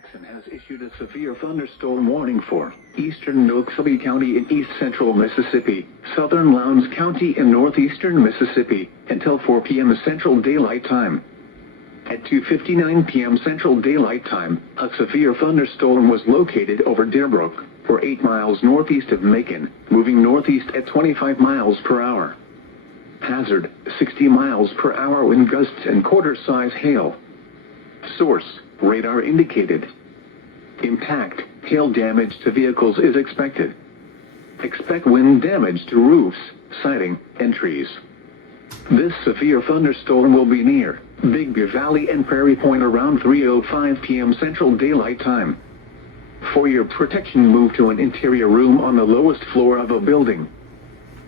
Jackson has issued a severe thunderstorm warning for eastern Noxubee County in east-central Mississippi, southern Lowndes County in northeastern Mississippi, until 4 p.m. Central Daylight Time. At 2:59 p.m. Central Daylight Time, a severe thunderstorm was located over Deerbrook, or 8 miles northeast of Macon, moving northeast at 25 miles per hour. Hazard, 60 miles per hour wind gusts and quarter-size hail. Source, radar indicated. Impact, hail damage to vehicles is expected. Expect wind damage to roofs, siding, and trees. This severe thunderstorm will be near Bigby Valley and Prairie Point around 3:05 p.m. Central Daylight Time. For your protection, move to an interior room on the lowest floor of a building.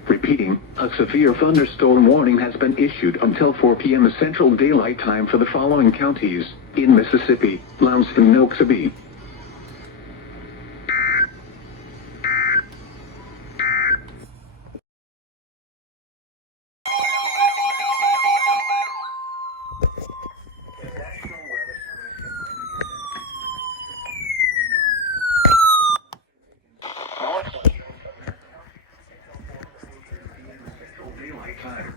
Repeating, a severe thunderstorm warning has been issued until 4 p.m. Central Daylight Time for the following counties in Mississippi: Lowndes and Noxubee. Time.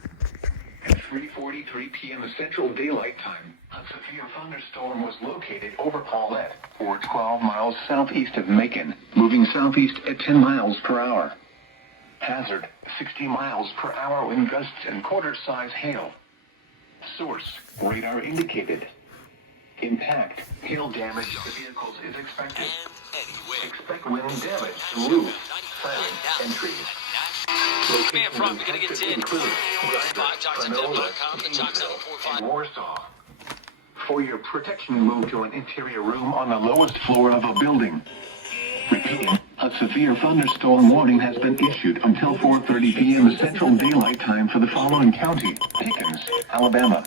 At 3:43 p.m. Central Daylight Time, a severe thunderstorm was located over Paulette, or 12 miles southeast of Macon, moving southeast at 10 miles per hour. Hazard, 60 miles per hour wind gusts and quarter-size hail. Source, radar indicated. Impact, hail damage to vehicles is expected. Expect wind damage to roofs, siding, and trees. Man, probably going to get 10. 5JocksonTip.com and Warsaw. For your protection, move to an interior room on the lowest floor of a building. Repeating, a severe thunderstorm warning has been issued until 4:30 p.m. Central Daylight Time for the following county: Pickens, Alabama,